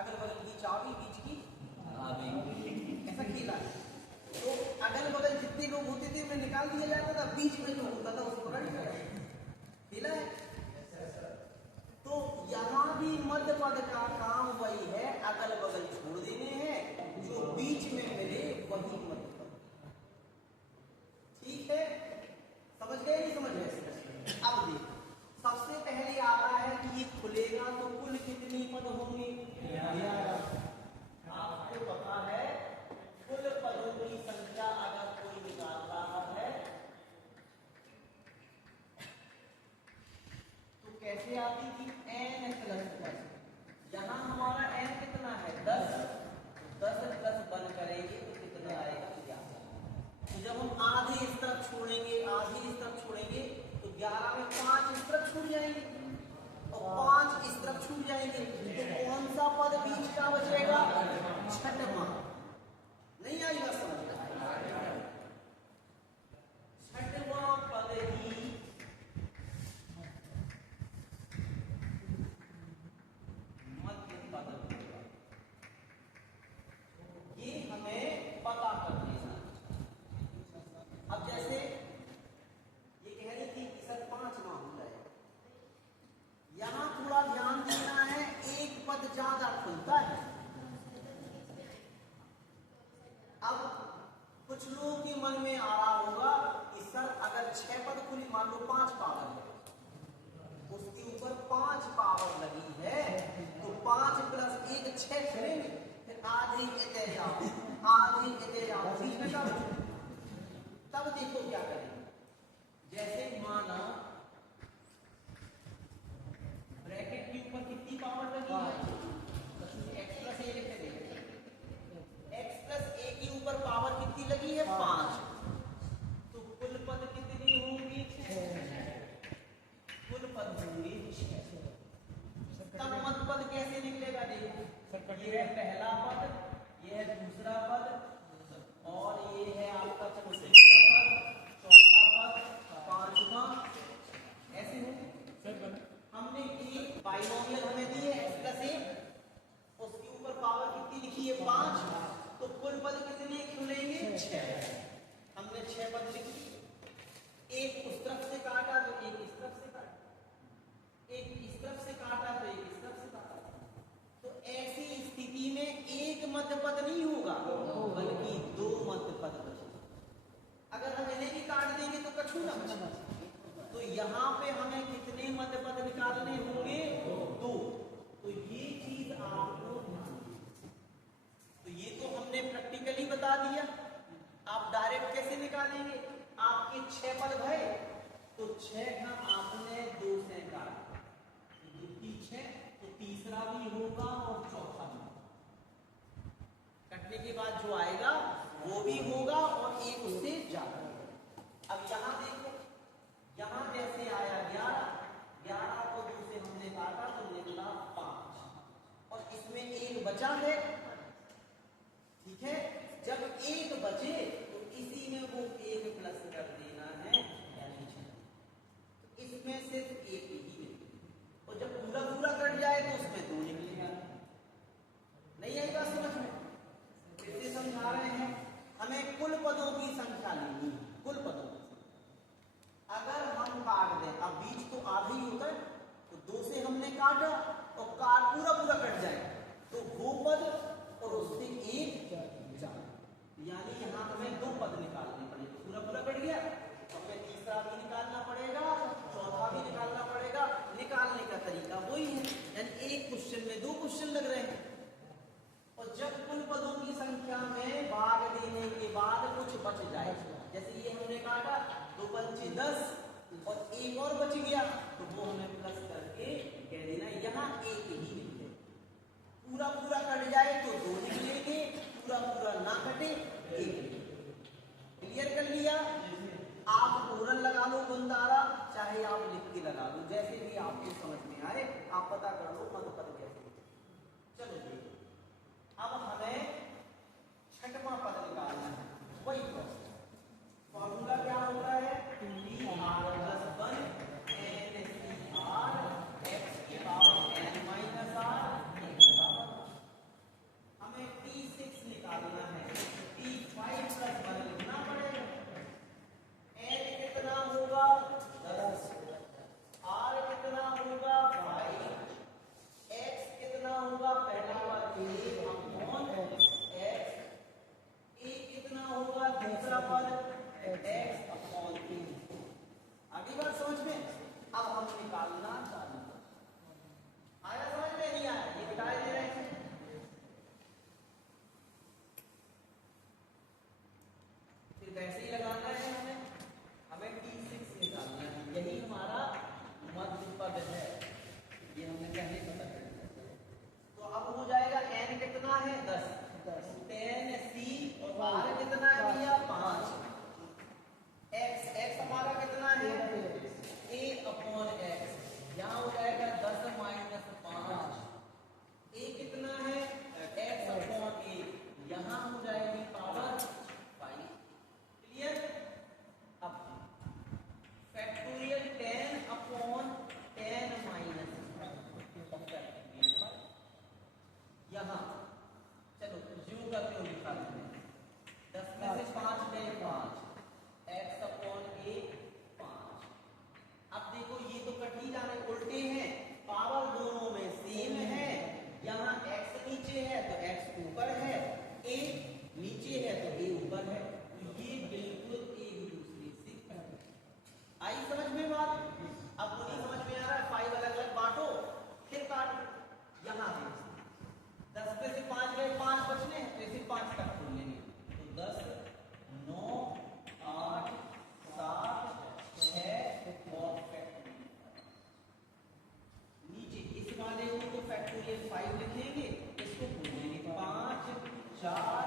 अगल बगल की चाबी बीच की ऐसा खेला है। तो अगल बगल जितने लोग होते थे उन्हें निकाल दिया जाता था, बीच में जो होता था उसको पकड़ लिया खेला है। तो यहाँ भी मध्य पद का काम वही है, अगल बगल छोड़ देने हैं, जो बीच में मिले वही मध्य पद। ठीक है, समझ गए नहीं समझ गए? अब देखो सबसे पहले आता है कि ये खुलेगा तो कुल कितनी पद होंगे? आपको पता है कुल पदों की संख्या अगर कोई निकाल रहा है तो कैसे आती थी? n plus 10। यहां हमारा n कितना है? 10। 10 प्लस 1 करेंगे तो कितना आएगा? 11। तो जब हम आधे इस तरफ छोड़ेंगे, आधे इस तरफ छोड़ेंगे तो 11 में 5 इस तरफ छूट जाएंगे और 5 इस तरफ छूट जाएंगे। तो कौन सा पद बीच का बचेगा? छठवां। नहीं आई बात समझ? छठवां पद ही मध्य पद होगा। ये हमें पता कर देना। अब जैसे ये कह रही थी कि सर 5वां हो जाएगा, यहां थोड़ा ध्यान देना है, एक पद ज्यादा खुलता है। अब कुछ लोगों के मन में आ रहा होगा कि सर अगर 6 पद खुली, मान लो 5 पावर है, उसके ऊपर 5 पावर लगी है तो 5 प्लस 1 6 करेंगे, फिर आधे कहते जाओ, आधे कहते जाओ, बीच में तब देखो क्या करेंगे। जैसे माना ब्रैकेट के ऊपर कितनी पावर लगी है? x प्लस a लिख देंगे। x प्लस a के ऊपर पावर कितनी लगी है? 5। तो कुल पद कितनी होंगी? 6। कुल पद होंगे 6। तब मध्य पद कैसे निकलेगा? देखो ये है पहला पद, ये है दूसरा पद और ये है आपका तीसरा पद, चौथा पद, पांचवा, ऐसे होंगे। हमने एक बाइनोमियल हमें दी है x प्लस a, उसके ऊपर पावर कितनी लिखी है? 5। तो कुल पद कितने खुलेंगे? 6। हमने 6 पद लिख दिए। एक उस तरफ से काटा तो एक इस तरफ से काटा, एक इस तरफ से काटा तो एक इस तरफ से काटा। तो ऐसी स्थिति में एक मध्य पद नहीं होगा बल्कि 2 मध्य पद बचेंगे। अगर हम इन्हें भी काट देंगे तो कछु ना बचेगा। तो यहाँ पे हमें कितने मध्य पद निकालने होंगे? 2। तो ये चीज आपको, तो ये तो हमने प्रैक्टिकली बता दिया। आप डायरेक्ट कैसे निकालेंगे? आपके 6 पद भरे तो 6 का आपने 2 से काटा, 2 की 6, तो तीसरा भी होगा और चौथा भी। कटने के बाद जो आएगा वो भी होगा और एक उससे ज्यादा। अब यहाँ देखो, यहाँ जैसे आया 11, 11 को 2 से हमने काटा तो निकला 5 और इसमें 1 बचा है। ठीक है, जब 1 बचे तो इसी में वो 1 प्लस कर देना है, यानी 6। तो इसमें सिर्फ 1 ही निकलेगा और जब पूरा पूरा कट जाए तो उसमें 2 निकलेगा। नहीं आई बात समझ में? फिर से समझा रहे हैं, हमें कुल पदों की संख्या लेनी है। कुल पदों की अगर हम काट दें, अब बीच तो आधा ही होता है, तो 2 से हमने काटा और काट पूरा पूरा कट जाए तो वो पद और उससे 1 जाए, यानी यहाँ हमें 2 पद निकालने पड़ेंगे। पूरा पूरा कट गया तो हमें तीसरा भी निकालना पड़ेगा, चौथा भी निकालना पड़ेगा। निकालने का तरीका वही है, यानी एक क्वेश्चन में 2 क्वेश्चन लग रहे हैं। और जब कुल पदों की संख्या में भाग देने के बाद कुछ बच जाए, जैसे ये हमने काटा 2 पंचे 10 और 1 और बच गया तो वो हमें प्लस करके कह देना यहाँ 1 ही निकले। पूरा पूरा कट जाए तो 2 निकलेंगे, पूरा पूरा ना कटे 1 निकलेगा। क्लियर कर लिया? आप पूरन लगा लो गुंदारा, चाहे आप लिख के लगा लो, जैसे भी आपको समझ में आए आप पता कर लो मध्य पद कैसे। चलो देखो, अब हमें 6वां पद निकालना है। वही फॉर्मूला क्या होता है? PR+1 NCR x की पावर n - r 4